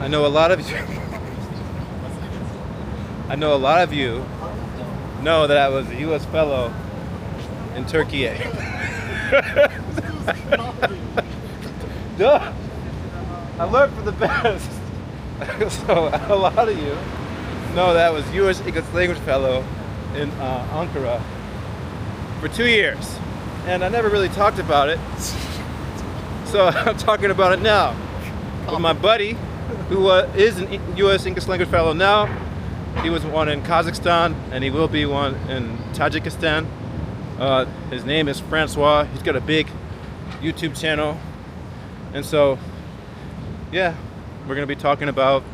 I know a lot of you. I know a lot of you know that I was a U.S. fellow in Turkey. Duh! I learned from the best. So a lot of you know that I was U.S. English language fellow in Ankara for 2 years, and I never really talked about it. So I'm talking about it now with my buddy, who is a U.S. English language fellow now. He was one in Kazakhstan, and he will be one in Tajikistan. His name is Francois. He's got a big YouTube channel, and so yeah, we're going to be talking about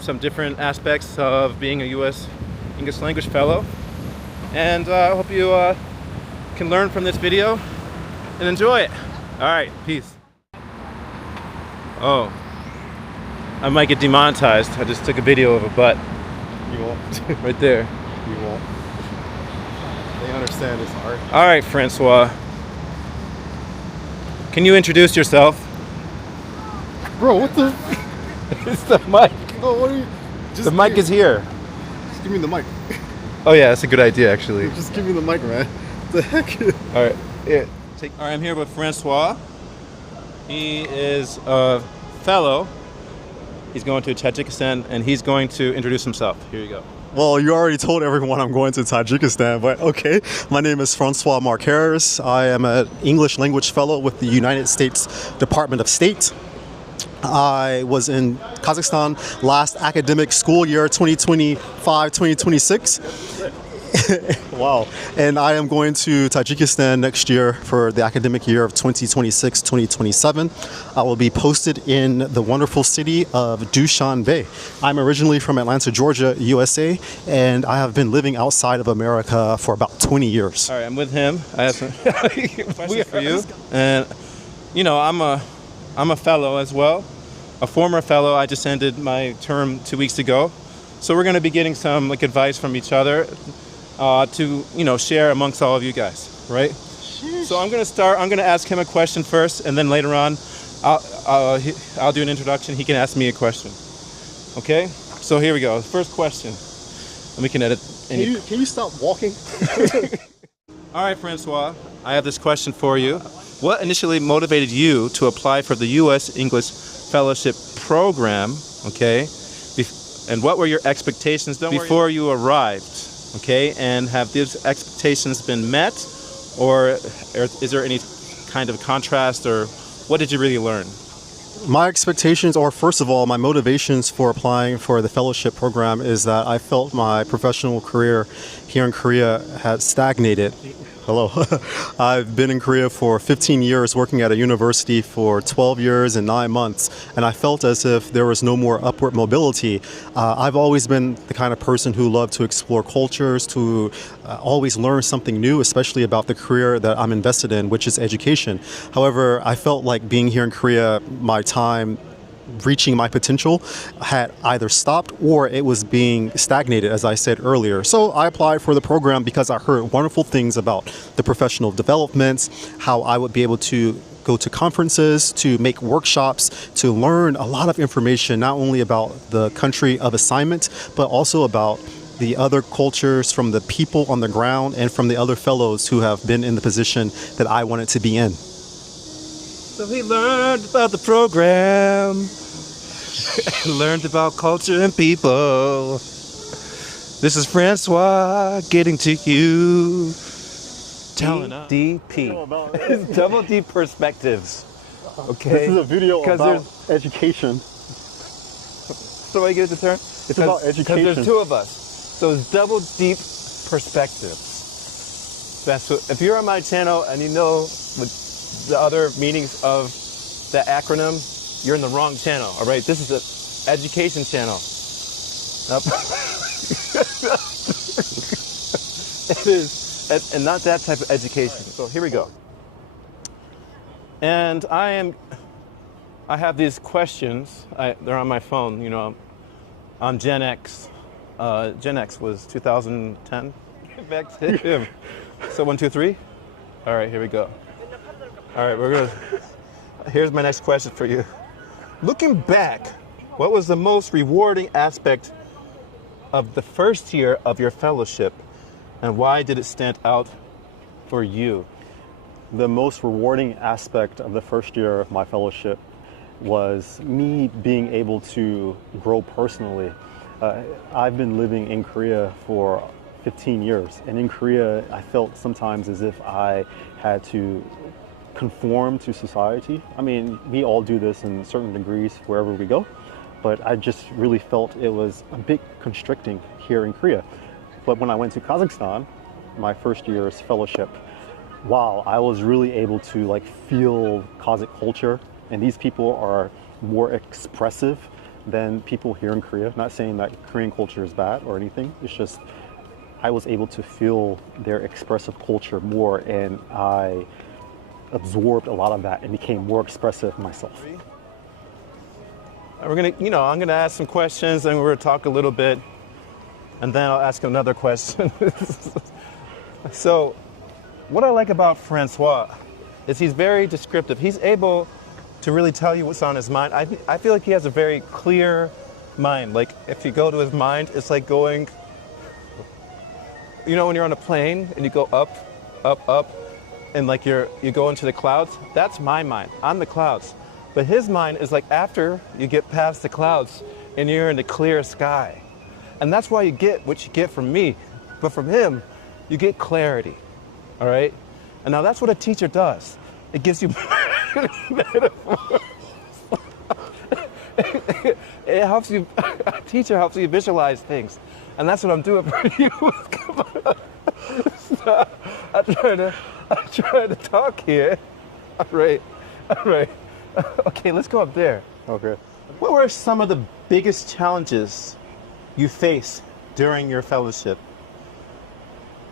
some different aspects of being a U.S. English language fellow, and I hope you can learn from this video and enjoy it. All right, peace. Oh, I might get demonetized. I just took a video of a butt. You won't. Right there. You won't. They understand it's art. All right, Francois. Can you introduce yourself? Bro, what the? It's the mic. No, what are you? The mic is here. Just give me the mic. Oh yeah, that's a good idea actually. Just give me the mic, man. What the heck? All right. Yeah. All right, I'm here with Francois. He is a fellow. He's going to Tajikistan, and he's going to introduce himself. Here you go. Well, you already told everyone I'm going to Tajikistan, but okay. My name is Francois Mark Harris. I am an English language fellow with the United States Department of State. I was in Kazakhstan last academic school year, 2025-2026. Wow. And I am going to Tajikistan next year for the academic year of 2026-2027. I will be posted in the wonderful city of Dushanbe. I'm originally from Atlanta, Georgia, USA, and I have been living outside of America for about 20 years. All right, I'm with him. I have some questions for you. And, you know, I'm a fellow as well, a former fellow. I just ended my term 2 weeks ago. So we're going to be getting some advice from each other. To share amongst all of you guys, right? Sheesh. So I'm going to start. I'm going to ask him a question first, and then later on, I'll do an introduction. He can ask me a question. Okay? So here we go. First question, and we can edit. Can you stop walking? All right, Francois. I have this question for you. What initially motivated you to apply for the U.S. English Fellowship Program? Okay, and what were your expectations before you arrived? Okay, and have these expectations been met, or is there any kind of contrast, or what did you really learn? My expectations, or first of all, my motivations for applying for the fellowship program is that I felt my professional career here in Korea had stagnated. Hello. I've been in Korea for 15 years, working at a university for 12 years and 9 months, and I felt as if there was no more upward mobility. I've always been the kind of person who loved to explore cultures, to always learn something new, especially about the career that I'm invested in, which is education. However, I felt like being here in Korea, my time reaching my potential had either stopped or it was being stagnated, as I said earlier. So I applied for the program because I heard wonderful things about the professional developments, how I would be able to go to conferences, to make workshops, to learn a lot of information, not only about the country of assignment, but also about the other cultures, from the people on the ground and from the other fellows who have been in the position that I wanted to be in. So he learned about the program, learned about culture and people. This is Francois getting to you. DP. It's double D perspectives. Okay. This is a video about there's education. So I get the term? It's about education. Because there's two of us. So it's double deep perspectives. That's what, if you're on my channel and you know the other meanings of the acronym, you're in the wrong channel. All right, this is an education channel. It is, and not that type of education. So here we go. And I have these questions. They're on my phone. You know, I'm Gen X. Gen X was 2010. Back to him. So 1, 2, 3. All right, here we go. All right, here's my next question for you. Looking back What was the most rewarding aspect of the first year of your fellowship, and why did it stand out for you? The most rewarding aspect of the first year of my fellowship was me being able to grow personally. I've been living in Korea for 15 years, and in Korea, I felt sometimes as if I had to conform to society. I mean, we all do this in certain degrees wherever we go, but I just really felt it was a bit constricting here in Korea. But when I went to Kazakhstan, my first year's fellowship, wow, I was really able to like feel Kazakh culture, and these people are more expressive than people here in Korea. Not saying that Korean culture is bad or anything. It's just I was able to feel their expressive culture more, and I absorbed a lot of that and became more expressive myself. We're gonna, I'm gonna ask some questions, and we're gonna talk a little bit, and then I'll ask another question. So, what I like about Francois is he's very descriptive. He's able to really tell you what's on his mind. I feel like he has a very clear mind. Like if you go to his mind, it's like going, when you're on a plane and you go up, up, up, and like you go into the clouds. That's my mind. I'm the clouds. But his mind is like after you get past the clouds and you're in the clear sky. And that's why you get what you get from me. But from him, you get clarity. All right? And now that's what a teacher does. It gives you metaphors. It helps you, a teacher helps you visualize things. And that's what I'm doing for you. So, I'm trying to talk here. All right. Okay, let's go up there. Okay. What were some of the biggest challenges you faced during your fellowship?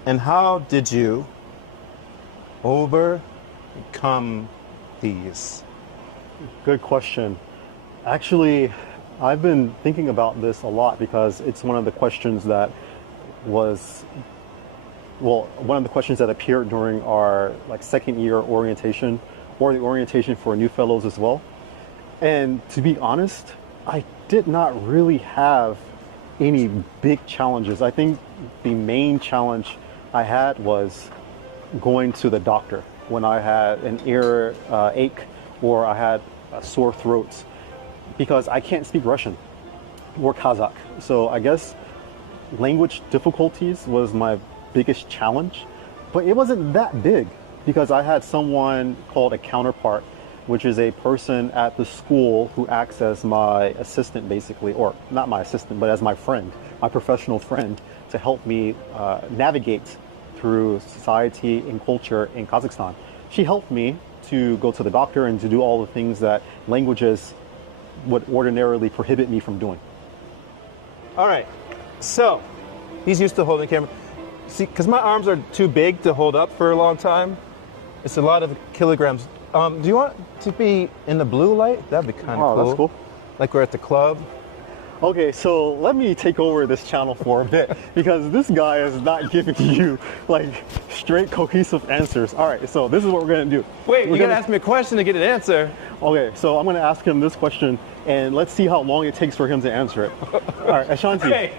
And how did you overcome these? Good question. Actually, I've been thinking about this a lot because it's one of the questions that appeared during our second year orientation, or the orientation for new fellows as well. And to be honest, I did not really have any big challenges. I think the main challenge I had was going to the doctor when I had an ear ache or I had a sore throat, because I can't speak Russian or Kazakh. So I guess language difficulties was my biggest challenge, but it wasn't that big because I had someone called a counterpart, which is a person at the school who acts as my assistant basically, or not my assistant, but as my friend, my professional friend, to help me navigate through society and culture in Kazakhstan. She helped me to go to the doctor and to do all the things that languages would ordinarily prohibit me from doing. All right, so he's used to holding the camera. See, because my arms are too big to hold up for a long time. It's a lot of kilograms. Do you want to be in the blue light? That'd be kind of cool. That's cool. Like we're at the club. Okay, so let me take over this channel for a bit because this guy is not giving you straight cohesive answers. All right, so this is what we're gonna do. Wait, you gotta ask me a question to get an answer. Okay, so I'm gonna ask him this question and let's see how long it takes for him to answer it. All right, Ashanti. Hey,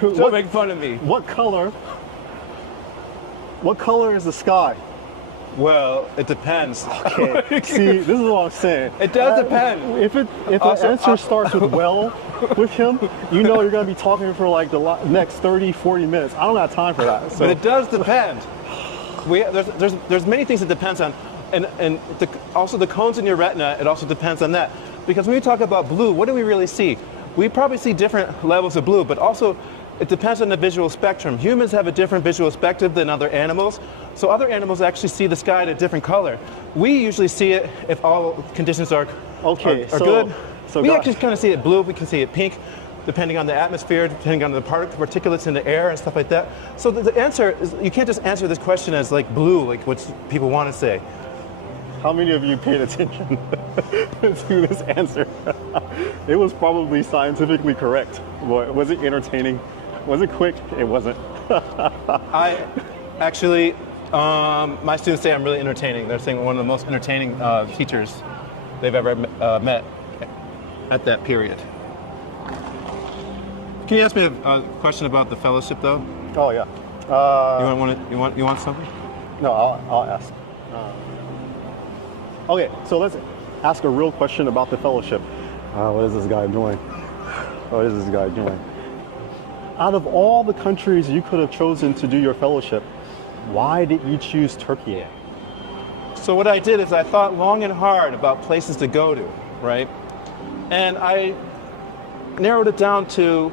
don't make fun of me. What color is the sky? Well, it depends. Okay. See, this is what I'm saying. It does depend. If an answer starts with "well" with him, you're going to be talking for the next 30, 40 minutes. I don't have time for that. So. But it does depend. There's many things it depends on, and also the cones in your retina. It also depends on that, because when we talk about blue, what do we really see? We probably see different levels of blue, but also it depends on the visual spectrum. Humans have a different visual spectrum than other animals. So other animals actually see the sky in a different color. We usually see it if all conditions are good. So we actually kind of see it blue, we can see it pink, depending on the atmosphere, depending on the particulates in the air and stuff like that. So the answer is, you can't just answer this question as blue, like what people want to say. How many of you paid attention to this answer? It was probably scientifically correct. Was it entertaining? Was it quick? It wasn't. I actually, my students say I'm really entertaining. They're saying one of the most entertaining teachers they've ever met. at that period. Can you ask me a question about the fellowship, though? Oh yeah. You want something? No, I'll ask. Okay, so let's ask a real question about the fellowship. What is this guy doing? What is this guy doing? Out of all the countries you could have chosen to do your fellowship, why did you choose Turkey? So what I did is I thought long and hard about places to go to, right? And I narrowed it down to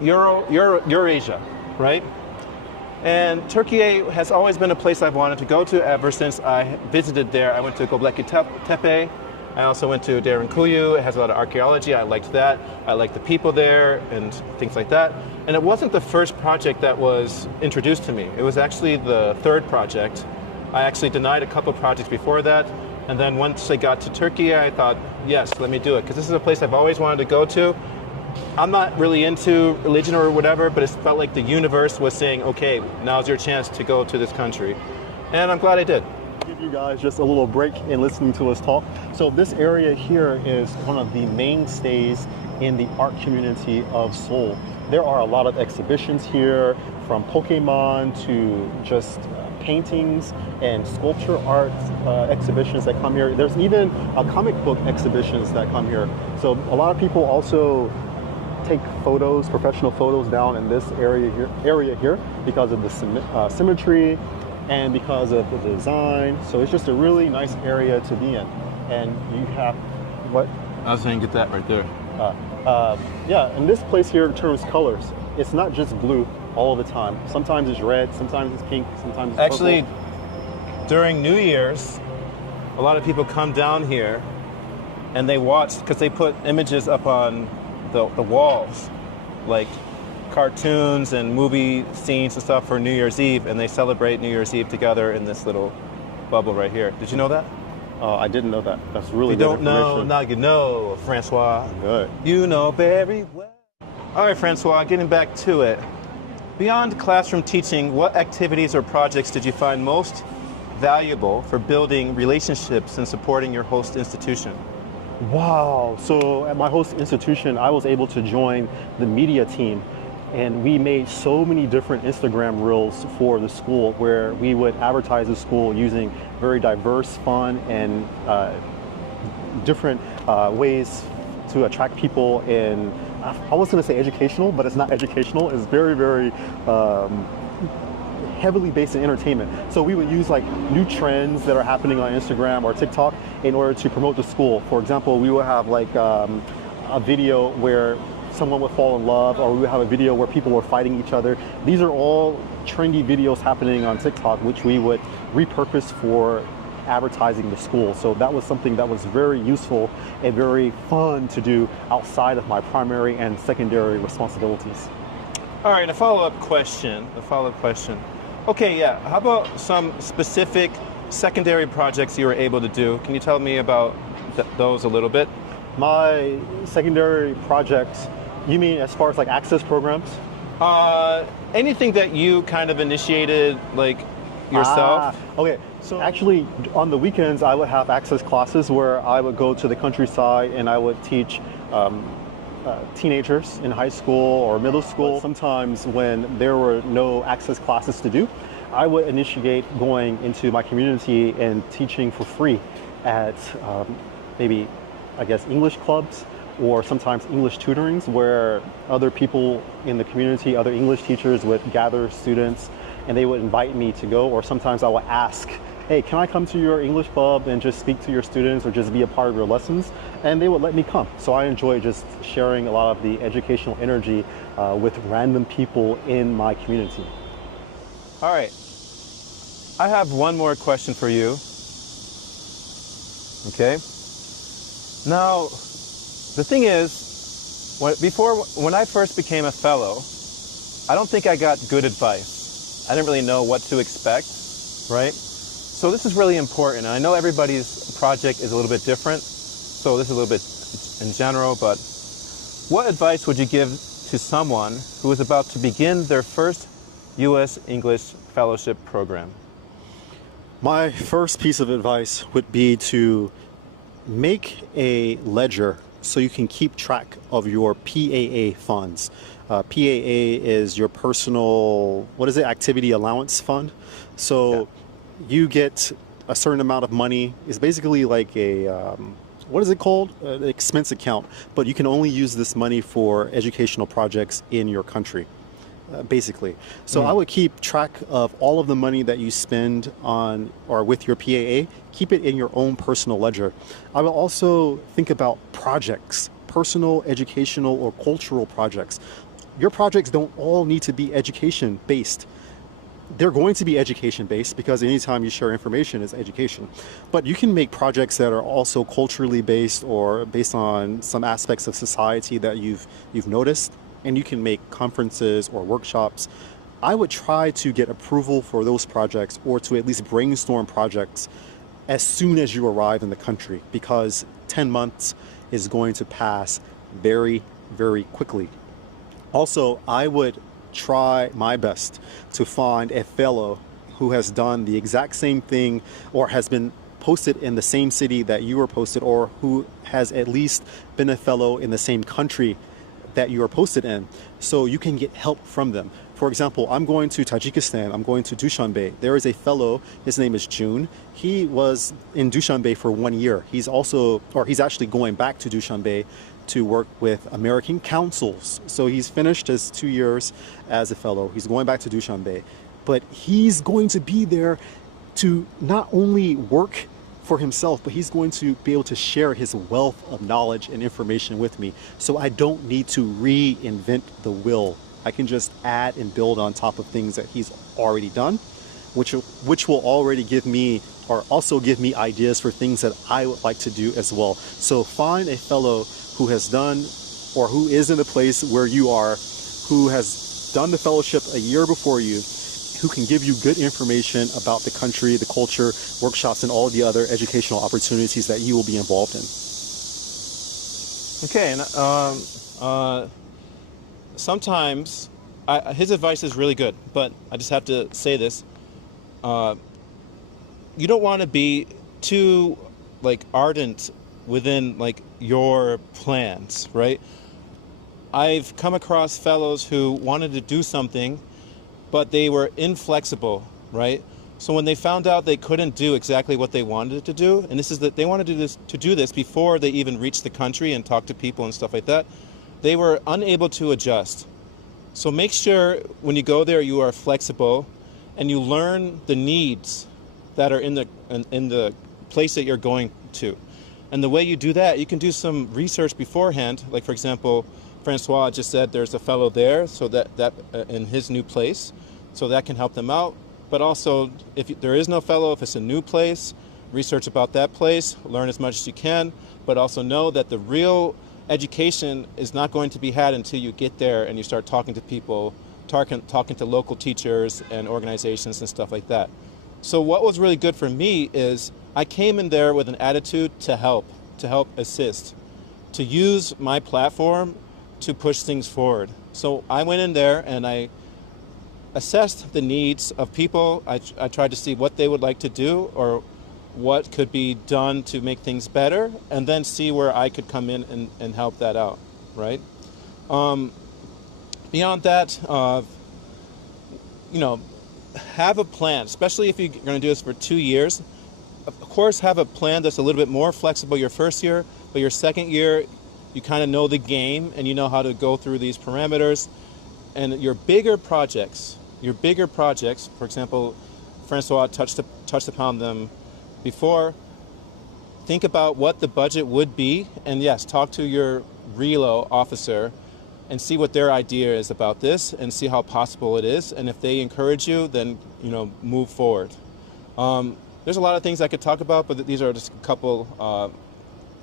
Eurasia, right? And Turkey has always been a place I've wanted to go to ever since I visited there. I went to Göbekli Tepe. I also went to Derinkuyu. It has a lot of archaeology. I liked that. I liked the people there and things like that. And it wasn't the first project that was introduced to me. It was actually the third project. I actually denied a couple projects before that. And then once I got to Turkey, I thought, yes, let me do it. Because this is a place I've always wanted to go to. I'm not really into religion or whatever, but it felt like the universe was saying, okay, now's your chance to go to this country. And I'm glad I did. Give you guys just a little break in listening to us talk. So this area here is one of the mainstays in the art community of Seoul. There are a lot of exhibitions here, from Pokemon to just paintings and sculpture art exhibitions that come here. There's even comic book exhibitions that come here. So a lot of people also take photos, professional photos down in this area here because of the symmetry and because of the design. So it's just a really nice area to be in. And you have, what? I was saying, get that right there. Yeah, and this place here turns colors. It's not just blue all the time. Sometimes it's red, sometimes it's pink, sometimes it's actually purple. During New Year's, a lot of people come down here and they watch, because they put images up on the walls, like cartoons and movie scenes and stuff for New Year's Eve, and they celebrate New Year's Eve together in this little bubble right here. Did you know that? I didn't know that. That's really good information. You don't know, now you know, Francois. Good. You know very well. All right, Francois, getting back to it. Beyond classroom teaching, what activities or projects did you find most valuable for building relationships and supporting your host institution? Wow. So at my host institution, I was able to join the media team, and we made so many different Instagram reels for the school where we would advertise the school using very diverse, fun, and different ways to attract people in, I was going to say educational, but it's not educational. It's very, very heavily based in entertainment. So we would use like new trends that are happening on Instagram or TikTok in order to promote the school. For example, we would have like a video where someone would fall in love, or we would have a video where people were fighting each other. These are all trendy videos happening on TikTok, which we would repurpose for advertising the school. So that was something that was very useful and very fun to do outside of my primary and secondary responsibilities. All right, a follow-up question. Okay, yeah, how about some specific secondary projects you were able to do? Can you tell me about those a little bit? My secondary projects, you mean as far as like access programs? Anything that you kind of initiated, like yourself? Okay, so actually on the weekends I would have access classes where I would go to the countryside and I would teach teenagers in high school or middle school. Sometimes when there were no access classes to do, I would initiate going into my community and teaching for free at maybe, I guess, English clubs, or sometimes English tutorings where other people in the community, other English teachers would gather students and they would invite me to go, or sometimes I would ask, hey, can I come to your English club and just speak to your students or just be a part of your lessons? And they would let me come. So I enjoy just sharing a lot of the educational energy with random people in my community. All right. I have one more question for you. Okay. Now, the thing is, when I first became a fellow, I don't think I got good advice. I didn't really know what to expect, right? So this is really important. And I know everybody's project is a little bit different, so this is a little bit in general, but what advice would you give to someone who is about to begin their first U.S. English Fellowship program? My first piece of advice would be to make a ledger so you can keep track of your PAA funds. PAA is your personal, what is it, activity allowance fund. So you get a certain amount of money. It's basically like a, what is it called? An expense account. But you can only use this money for educational projects in your country. Basically. So I would keep track of all of the money that you spend on or with your PAA, keep it in your own personal ledger. I will also think about projects, personal, educational, or cultural projects. Your projects don't all need to be education based. They're going to be education based because anytime you share information is education. But you can make projects that are also culturally based or based on some aspects of society that you've noticed, and you can make conferences or workshops. I would try to get approval for those projects or to at least brainstorm projects as soon as you arrive in the country, because 10 months is going to pass very, very quickly. Also, I would try my best to find a fellow who has done the exact same thing or has been posted in the same city that you were posted, or who has at least been a fellow in the same country that you are posted in, so you can get help from them. For example, I'm going to Tajikistan, I'm going to Dushanbe. There is a fellow, his name is June. He was in Dushanbe for 1 year. He's actually going back to Dushanbe to work with American councils. So he's finished his 2 years as a fellow. He's going back to Dushanbe, but he's going to be there to not only work for himself, but he's going to be able to share his wealth of knowledge and information with me. So I don't need to reinvent the wheel. I can just add and build on top of things that he's already done, which will already give me, or also give me, ideas for things that I would like to do as well. So find a fellow who has done, or who is in a place where you are, who has done the fellowship a year before you, who can give you good information about the country, the culture, workshops, and all the other educational opportunities that you will be involved in. Okay, and sometimes his advice is really good, but I just have to say this: you don't want to be too ardent within your plans, right? I've come across fellows who wanted to do something, but they were inflexible, right? So when they found out they couldn't do exactly what they wanted to do, and this is that they wanted to do this before they even reached the country and talk to people and stuff like that, they were unable to adjust. So make sure when you go there you are flexible and you learn the needs that are in the place that you're going to. And the way you do that, you can do some research beforehand. Like, for example, Francois just said there's a fellow there, so that in his new place, so that can help them out. But also, if there is no fellow, if it's a new place, research about that place, learn as much as you can, but also know that the real education is not going to be had until you get there and you start talking to people, talking to local teachers and organizations and stuff like that. So what was really good for me is I came in there with an attitude to help assist, to use my platform to push things forward. So I went in there and I assessed the needs of people. I tried to see what they would like to do or what could be done to make things better, and then see where I could come in and help that out, right? Beyond that, have a plan, especially if you're going to do this for 2 years. Of course, have a plan that's a little bit more flexible your first year, but your second year, you kind of know the game and you know how to go through these parameters. And your bigger projects, for example, Francois touched upon them before. Think about what the budget would be, and yes, talk to your RELO officer and see what their idea is about this and see how possible it is. And if they encourage you, then move forward. There's a lot of things I could talk about, but these are just a couple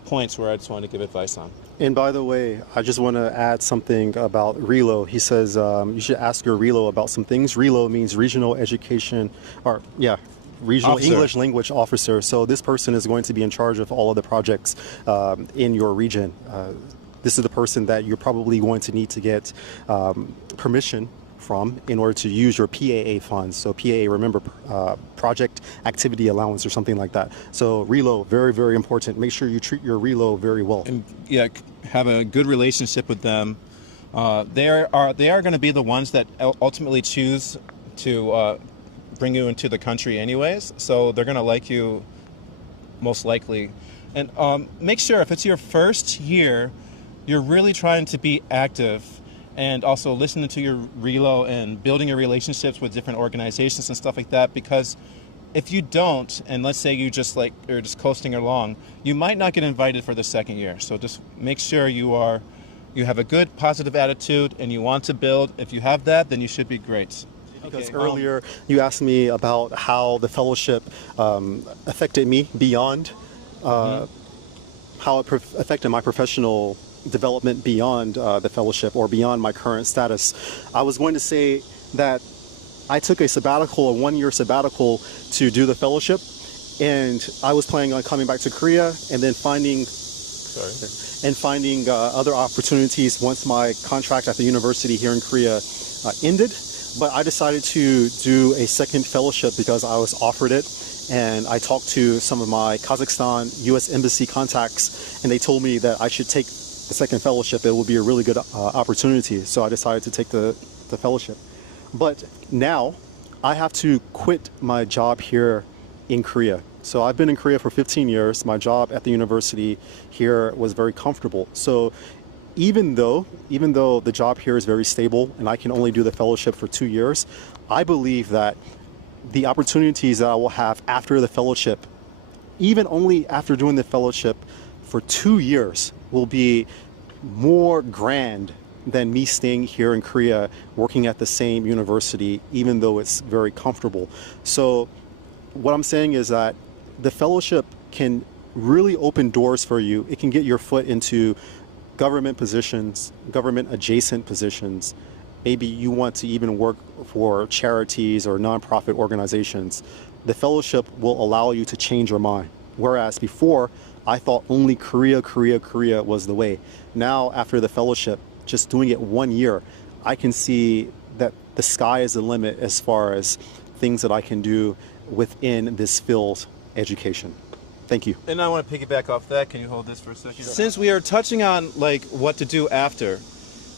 points where I just want to give advice on. And by the way, I just want to add something about RELO. He says you should ask your RELO about some things. RELO means Regional Education, Regional Officer. English Language Officer. So this person is going to be in charge of all of the projects in your region. This is the person that you're probably going to need to get permission from in order to use your PAA funds. So PAA, remember, Project Activity Allowance or something like that. So RELO, very, very important. Make sure you treat your RELO very well. And yeah, have a good relationship with them. They are going to be the ones that ultimately choose to bring you into the country anyways. So they're going to like you most likely. And make sure if it's your first year, you're really trying to be active and also listening to your RELO and building your relationships with different organizations and stuff like that. Because if you don't, and let's say you just you're just coasting along, you might not get invited for the second year. So just make sure you have a good positive attitude and you want to build. If you have that, then you should be great. Because earlier you asked me about how the fellowship affected me beyond, how it affected my professional development beyond the fellowship or beyond my current status. I was going to say that I took a sabbatical, a 1-year sabbatical to do the fellowship, and I was planning on coming back to Korea and then finding other opportunities once my contract at the university here in Korea ended. But I decided to do a second fellowship because I was offered it, and I talked to some of my Kazakhstan U.S. Embassy contacts, and they told me that I should take the second fellowship. It would be a really good opportunity, so I decided to take the fellowship. But now I have to quit my job here in Korea. So I've been in Korea for 15 years. My job at the university here was very comfortable. So even though the job here is very stable and I can only do the fellowship for 2 years, I believe that the opportunities that I will have after the fellowship, even only after doing the fellowship for 2 years, will be more grand than me staying here in Korea working at the same university, even though it's very comfortable. So what I'm saying is that the fellowship can really open doors for you. It can get your foot into government positions, government adjacent positions. Maybe you want to even work for charities or nonprofit organizations. The fellowship will allow you to change your mind. Whereas before, I thought only Korea was the way. Now, after the fellowship, just doing it 1 year, I can see that the sky is the limit as far as things that I can do within this field, education. Thank you. And I want to piggyback off that. Can you hold this for a second? Since we are touching on what to do after,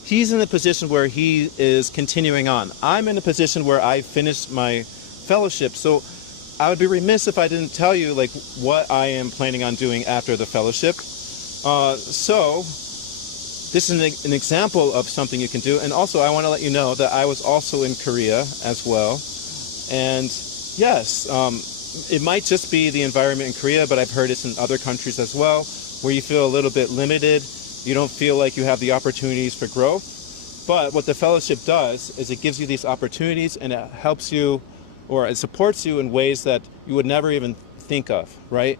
he's in a position where he is continuing on. I'm in a position where I finished my fellowship. So I would be remiss if I didn't tell you what I am planning on doing after the fellowship. So this is an example of something you can do. And also I want to let you know that I was also in Korea as well. And yes, it might just be the environment in Korea, but I've heard it's in other countries as well, where you feel a little bit limited. You don't feel like you have the opportunities for growth. But what the fellowship does is it gives you these opportunities, and it helps you, or it supports you in ways that you would never even think of, right?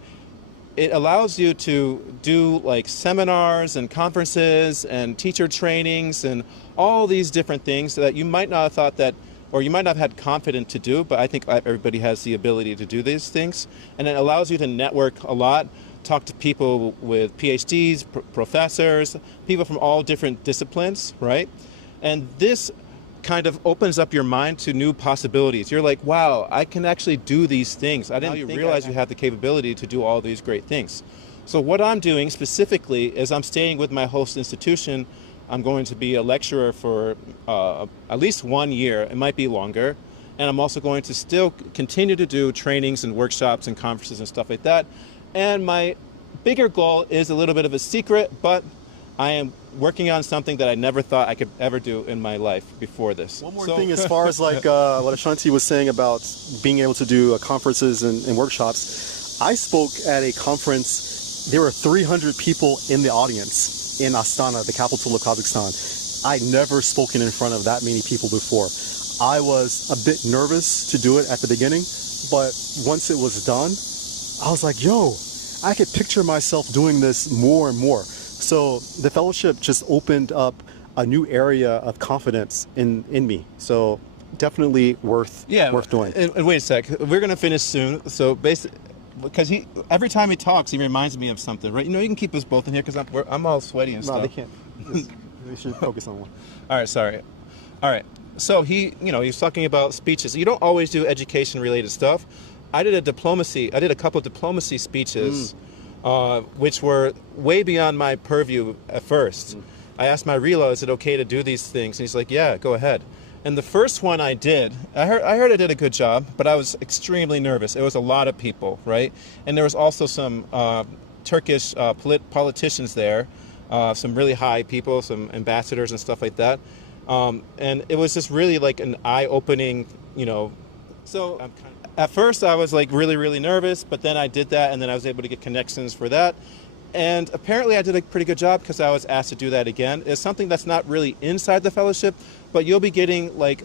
It allows you to do seminars and conferences and teacher trainings and all these different things that you might not have thought that, or you might not have had confidence to do, but I think everybody has the ability to do these things. And it allows you to network a lot, talk to people with PhDs, professors, people from all different disciplines, right? And this kind of opens up your mind to new possibilities. You're like, wow, I can actually do these things. I didn't realize you had the capability to do all these great things. So what I'm doing specifically is I'm staying with my host institution. I'm going to be a lecturer for at least 1 year. It might be longer. And I'm also going to still continue to do trainings and workshops and conferences and stuff like that. And my bigger goal is a little bit of a secret, but I am working on something that I never thought I could ever do in my life before this. One more thing as far as what Ashanti was saying about being able to do conferences and workshops. I spoke at a conference. There were 300 people in the audience in Astana, the capital of Kazakhstan. I'd never spoken in front of that many people before. I was a bit nervous to do it at the beginning, but once it was done, I was like, yo, I could picture myself doing this more and more. So the fellowship just opened up a new area of confidence in me. So definitely worth doing. And wait a sec, we're gonna finish soon. So basically, because every time he talks, he reminds me of something, right? You know, you can keep us both in here because I'm all sweaty and stuff. No, they can't. We should focus on one. All right, sorry. All right. So he was talking about speeches. You don't always do education-related stuff. I did a couple of diplomacy speeches, which were way beyond my purview at first. I asked my relo, is it okay to do these things? And he's like, yeah, go ahead. And the first one I did, I heard I did a good job, but I was extremely nervous. It was a lot of people, right? And there was also some Turkish politicians there, some really high people, some ambassadors and stuff like that. And it was just really like an eye-opening, So at first I was like really, really nervous, but then I did that, and then I was able to get connections for that. And apparently I did a pretty good job because I was asked to do that again. It's something that's not really inside the fellowship, but you'll be getting like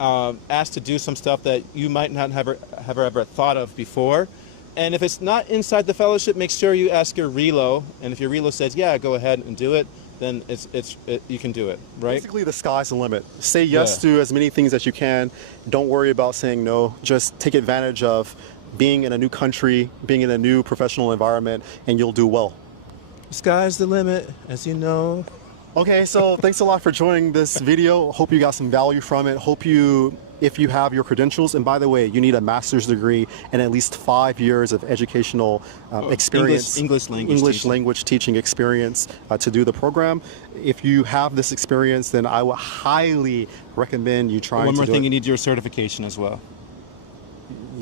asked to do some stuff that you might not have ever thought of before. And if it's not inside the fellowship, make sure you ask your relo. And if your relo says, yeah, go ahead and do it, then you can do it, right? Basically, the sky's the limit. Say yes to as many things as you can. Don't worry about saying no. Just take advantage of being in a new country, being in a new professional environment, and you'll do well. The sky's the limit, as you know. Okay, so thanks a lot for joining this video. Hope you got some value from it. If you have your credentials, and by the way, you need a master's degree and at least 5 years of educational experience, English language teaching experience to do the program. If you have this experience, then I would highly recommend you trying to do it. One more thing, you need your certification as well.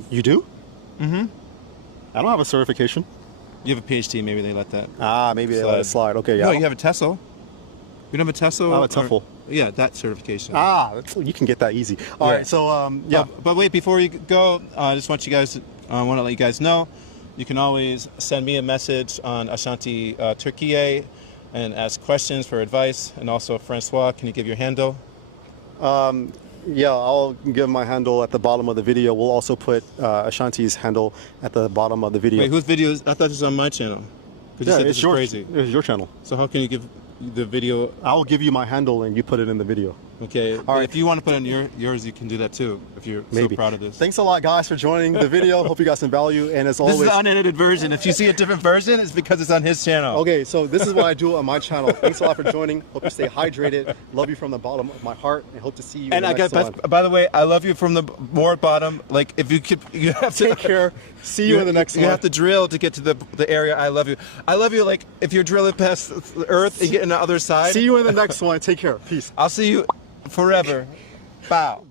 You do? Mm-hmm. I don't have a certification. You have a PhD, maybe they let that. Maybe they let it slide. Okay, yeah. No, you have a TESOL. You don't have a TESOL? I have a TEFL. Yeah, that certification. You can get that easy. All right, so yeah. But wait, before you go, I just want to let you guys know, you can always send me a message on Ashanti Turkiye and ask questions for advice. And also, Francois, can you give your handle? Yeah, I'll give my handle at the bottom of the video. We'll also put Ashanti's handle at the bottom of the video. Wait, whose video is? I thought this was on my channel. Yeah, it's crazy. It's your channel. So how can you give the video? I'll give you my handle and you put it in the video. Okay. All right. If you want to put in yours, you can do that too. If you're so proud of this. Thanks a lot, guys, for joining the video. Hope you got some value. And as always, this is the unedited version. If you see a different version, it's because it's on his channel. Okay, so this is what I do on my channel. Thanks a lot for joining. Hope you stay hydrated. Love you from the bottom of my heart, and hope to see you. And in the next one. By the way, I love you from the more bottom. Like if you have to take care. See you in the next one. You have to drill to get to the area. I love you. I love you. Like if you're drilling past the earth and getting to the other side. See you in the next one. Take care. Peace. I'll see you forever. Bow.